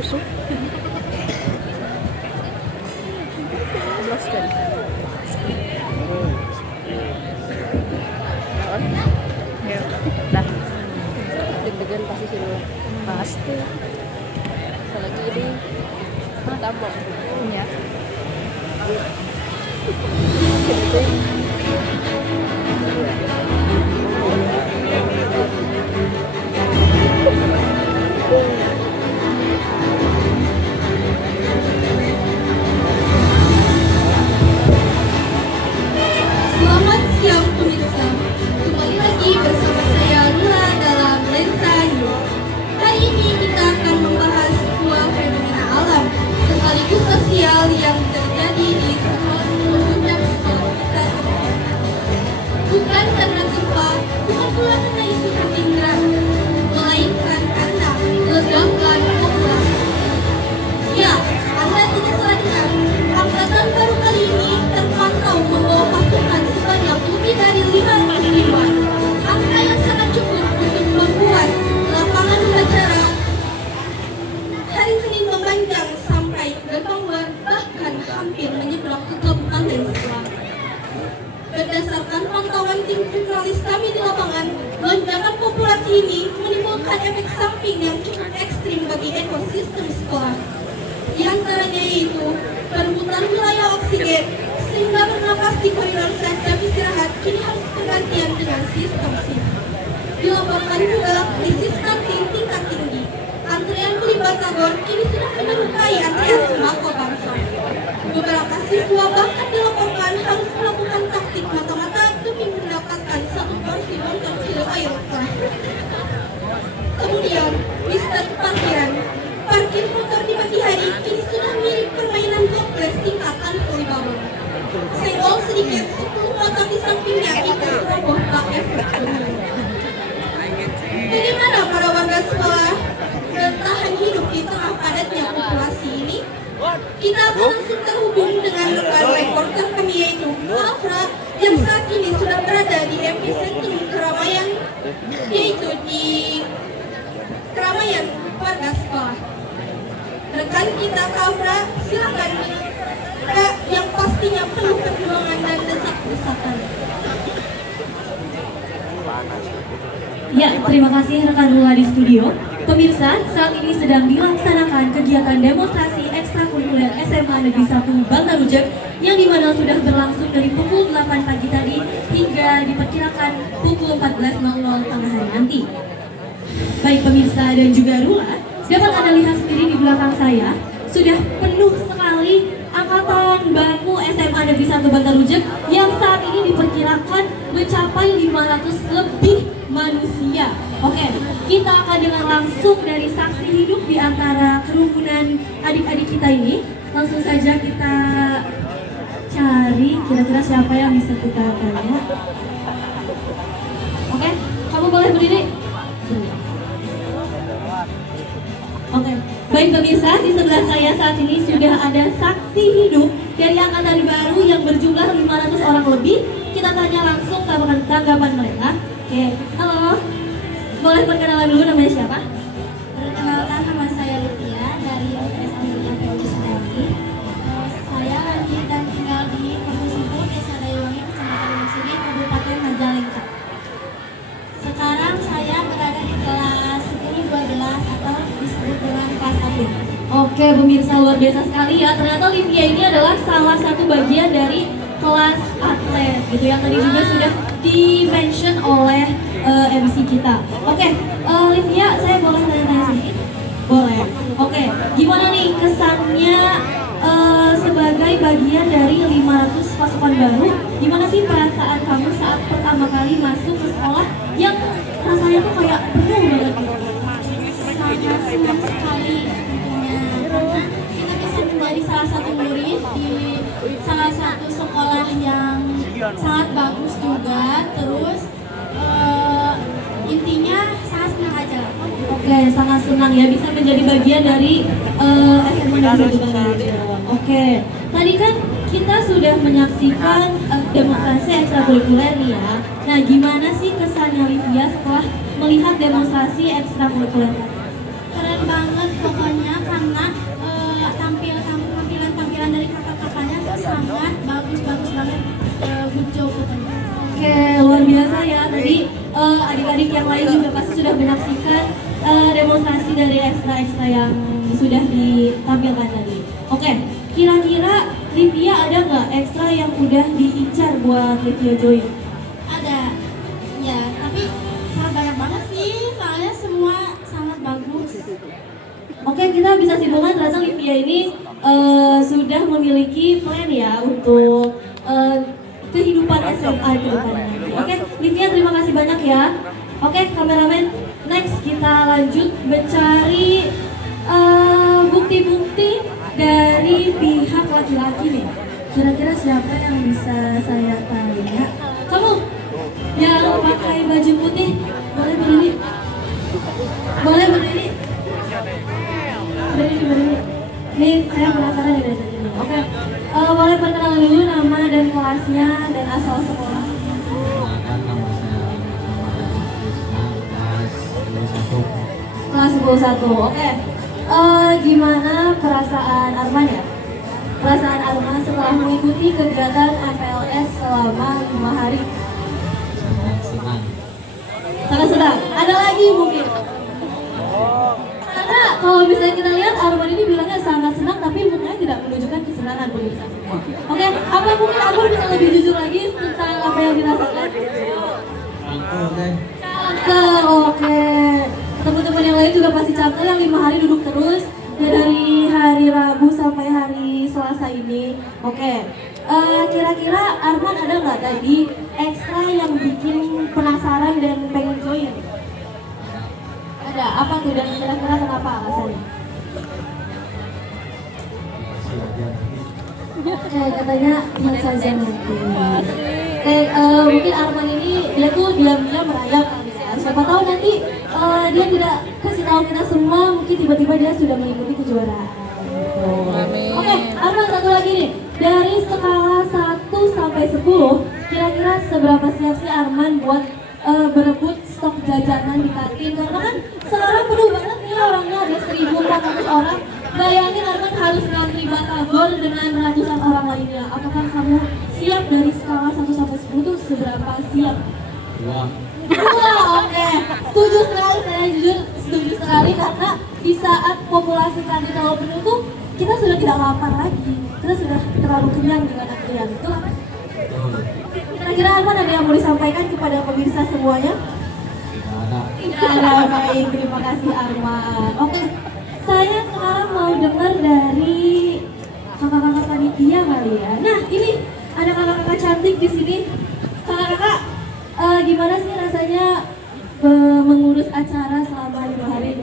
rusuh. Jelaskan. Ya, dah. Deg-degan pasti sih lu. Pasti. Apalagi ini tamu. Ya. Selamat siang pemirsa, kembali lagi bersama saya Rula dalam Lensa News. Hari ini kita akan membahas sebuah fenomena alam sekaligus sosial yang terjadi di seluruh sekolah kita. Bukan karena gempa, bukan pula karena isu Indra, melainkan karena ledakan bomba. Ya, Anda tidak salah dengar. Angkatan baru kali ini terpantau membawa pasukan sebanyak lebih dari 5 ribuan. Angka yang sangat cukup untuk membuat lapangan upacara hari Senin memanjang sampai gerbang luar, bahkan hampir menyeberang ke Kabupaten Semarang. Berdasarkan pantauan tim jurnalis kami di lapangan, lonjakan populasi ini menimbulkan efek samping yang cukup ekstrim bagi ekosistem sekolah. Di antaranya yaitu perebutan wilayah oksigen, sehingga bernapas di koridor saat jam istirahat kini harus bergantian dengan sistem shift. Dilaporkan juga krisis kantin tingkat tinggi. Antrean beli batagor kini sudah menyerupai antrian sembako bangsa. Beberapa siswa bahkan dilaporkan harus melakukan taktik mata-mata demi mendapatkan satu porsi lontong kilo air terakhir. Kemudian, di stasiun parkiran, parkir motor di pagi hari kini sudah mirip permainan toples tingkat Alibaba. Senggol sedikit, 10 motor di sampingnya ikut roboh bak efek. Bagaimana para warga sekolah bertahan hidup di tengah padatnya populasi ini? Kita akan langsung terhubung dengan rekan reporter kami yaitu Afra yang saat ini sudah berada di epicentrum keramaian, yaitu di keramaian warga sekolah. Rekan kita Afra, silakan yang pastinya penuh perjuangan dan desak-desakan. Ya, terima kasih rekan Rula di studio. Pemirsa, saat ini sedang dilaksanakan kegiatan demonstrasi ekstrakurikuler SMA Negeri 1 Bangka Rujak yang dimana sudah berlangsung dari pukul 8 pagi tadi hingga diperkirakan pukul 14.00 tengah hari nanti. Baik pemirsa dan juga Rula, dapat Anda lihat sendiri di belakang saya, sudah penuh sekali angkatan bangku SMA Negeri 1 Bangka Rujak yang saat ini diperkirakan mencapai 500 lebih manusia. Oke, kita akan dengan langsung dari saksi hidup di antara kerumunan adik-adik kita ini. Langsung saja kita cari kira-kira siapa yang bisa kita tanya. Oke, kamu boleh berdiri. Oke, baik pemirsa, di sebelah saya saat ini sudah ada saksi hidup dari angkatan baru yang berjumlah 500 orang lebih. Kita tanya langsung tanggapan mereka. Oke, halo. Boleh perkenalan dulu, namanya siapa? Perkenalkan, nama saya Lutfia dari UTS Amriah Polisi Sudaki. Saya lahir dan tinggal di Kampung Sibuk, Desa Dayuwangi, Kecamatan Maksudi, Kabupaten Majalengka. Sekarang saya berada di kelas 10-12 atau disebut dengan kelas 1. Oke, pemirsa luar biasa sekali ya. Ternyata Livia ini adalah salah satu bagian dari kelas atlet gitu yang tadi juga sudah di-mention oleh MC kita. Oke, Livia, saya boleh tanya-tanya sedikit? Boleh. Oke, gimana nih kesannya sebagai bagian dari 500 pasukan baru? Gimana sih perasaan kamu saat pertama kali masuk ke sekolah yang rasanya tuh kayak penuh banget gitu? Sangat senang sekali tentunya, karena kita bisa menjadi salah satu murid di salah satu sekolah yang sangat bagus juga. Terus intinya sangat senang aja. Oke, sangat senang ya bisa menjadi bagian dari SMA Negeri 1 Bangka Rujak. Oke, tadi kan kita sudah menyaksikan demonstrasi ekstrakurikuler nih ya. Nah, gimana sih kesannya Livia setelah melihat demonstrasi ekstrakurikuler? keren banget pokoknya karena tampilan dari kakak-kakaknya sangat bagus banget. Good job pokoknya. Oke, luar biasa ya. Tadi adik-adik yang lain juga pasti sudah menyaksikan demonstrasi dari ekstra-ekstra yang sudah ditampilkan tadi. Oke, kira-kira Livia ada nggak ekstra yang udah diincar buat Livia join? Ada, ya, tapi sangat banyak banget sih, soalnya semua sangat bagus. Oke, kita bisa simpulkan ternyata Livia ini sudah memiliki plan ya untuk kehidupan SMA ke depannya. Oke, Livia terima kasih banyak ya. Oke, kameramen, next kita lanjut mencari bukti-bukti dari pihak laki-laki nih. Kira-kira siapa yang bisa saya tanya? Kamu yang pakai baju putih, boleh berdiri? Boleh berdiri? Berdiri. Nih, saya penasaran ya dari tadi. Oke, boleh perkenalan dulu nama dan kelasnya dan asal sekolah. Kelas 21, oke. Gimana perasaan Arman ya? Perasaan Arman setelah mengikuti kegiatan APLS selama 5 hari? Sangat senang. Ada lagi mungkin? Karena kalau misalnya kita lihat Arman ini bilangnya sangat senang tapi mukanya tidak menunjukkan kesenangan pemirsa semua. Oke, apa mungkin Arman bisa lebih jujur lagi tentang apa yang dirasakan? Cangkel, oke. Teman-teman yang lain juga pasti cangkel yang 5 hari duduk terus ya, dari hari Rabu sampai hari Selasa ini. Oke. Kira-kira Arman ada nggak tadi ekstra yang bikin penasaran dan pengen join? Ada, apa tuh dan kira-kira kenapa alasannya? Oke, katanya lihat saja nanti. Oke, mungkin Arman ini dia tuh diam-diam merayap kali ya. Siapa tahu nanti dia tidak kasih tahu kita semua, mungkin tiba-tiba dia sudah mengikuti kejuaraan. Oke, Arman satu lagi nih. Dari skala 1 sampai 10, kira-kira seberapa siap sih Arman buat berebut stok jajanan di kantin? Karena kan sekarang penuh banget nih orangnya, ada 1.400 orang. Bayangin Arman harus ngantri batagor dengan ratusan orang lainnya. Apakah kamu siap dari skala 1 sampai 10 tuh seberapa siap? Wah, oke. Setuju sekali, saya jujur setuju sekali karena di saat populasi kantin terlalu penuh tuh kita sudah tidak lapar lagi. Kita sudah terlalu kenyang dengan antrian. Betul kan? Kira-kira Arman ada yang mau disampaikan kepada pemirsa semuanya? Tidak ada. Baik, terima kasih Arman. Oke, saya sekarang mau dengar dari kakak-kakak panitia kali ya. Nah, ini ada kakak-kakak cantik di sini. Kakak-kakak, gimana sih rasanya mengurus acara selama 5 hari?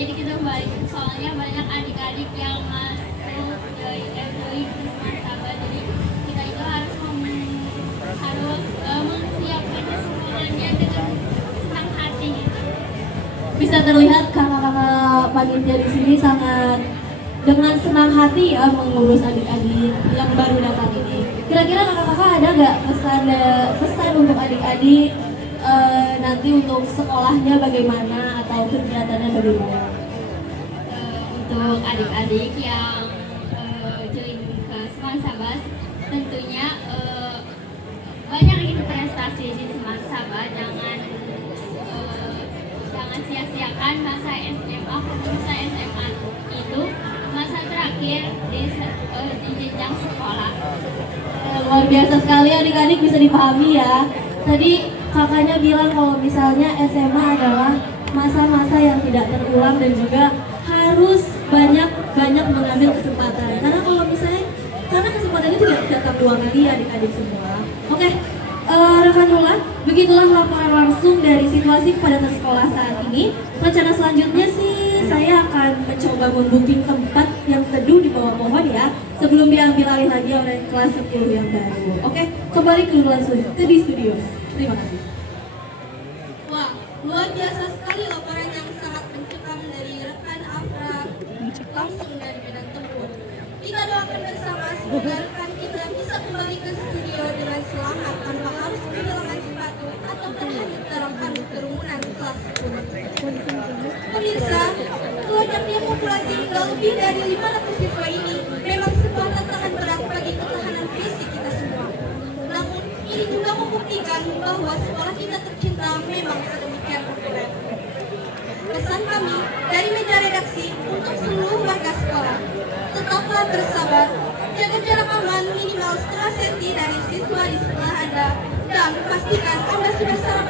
Jadi kita baik, soalnya banyak adik-adik yang masuk dari sahabat, jadi kita itu harus mempersiapkan semuanya dengan senang hati gitu. Bisa terlihat kakak-kakak panitia di sini sangat dengan senang hati ya mengurus adik-adik yang baru datang ini. Kira-kira kakak-kakak ada nggak pesan untuk adik-adik nanti untuk sekolahnya bagaimana atau kegiatannya bagaimana? Untuk adik-adik yang join ke Semansabat, tentunya banyak itu prestasi di Semansabat. Jangan sia-siakan masa SMA, masa SMA itu masa terakhir di jenjang sekolah. Luar biasa sekali adik-adik, bisa dipahami ya. Tadi kakaknya bilang kalau misalnya SMA adalah masa-masa yang tidak terulang dan juga harus banyak mengambil kesempatan. Karena kalau misalnya kesempatan itu tidak datang 2 kali adik-adik semua. Oke, rekan Nula, begitulah laporan langsung dari situasi kepadatan sekolah saat ini. Rencana selanjutnya sih saya akan mencoba membooking tempat yang teduh di bawah pohon ya, sebelum diambil alih lagi oleh kelas 10 yang baru. Oke, kembali di studio. Terima kasih. Wah, luar biasa sekali laporan yang sangat mencekam dari rekan Afra langsung dari medan tempur. Kita doakan bersama semoga rekan kita bisa kembali ke studio dengan selamat tanpa harus kehilangan sepatu atau terhanyut dalam menunjukkan bahwa sekolah kita tercinta memang sedemikian populer. Pesan kami dari meja redaksi untuk seluruh warga sekolah, tetaplah bersabar, jaga jarak aman minimal setengah senti dari siswa di sebelah Anda, dan pastikan Anda sudah sarapan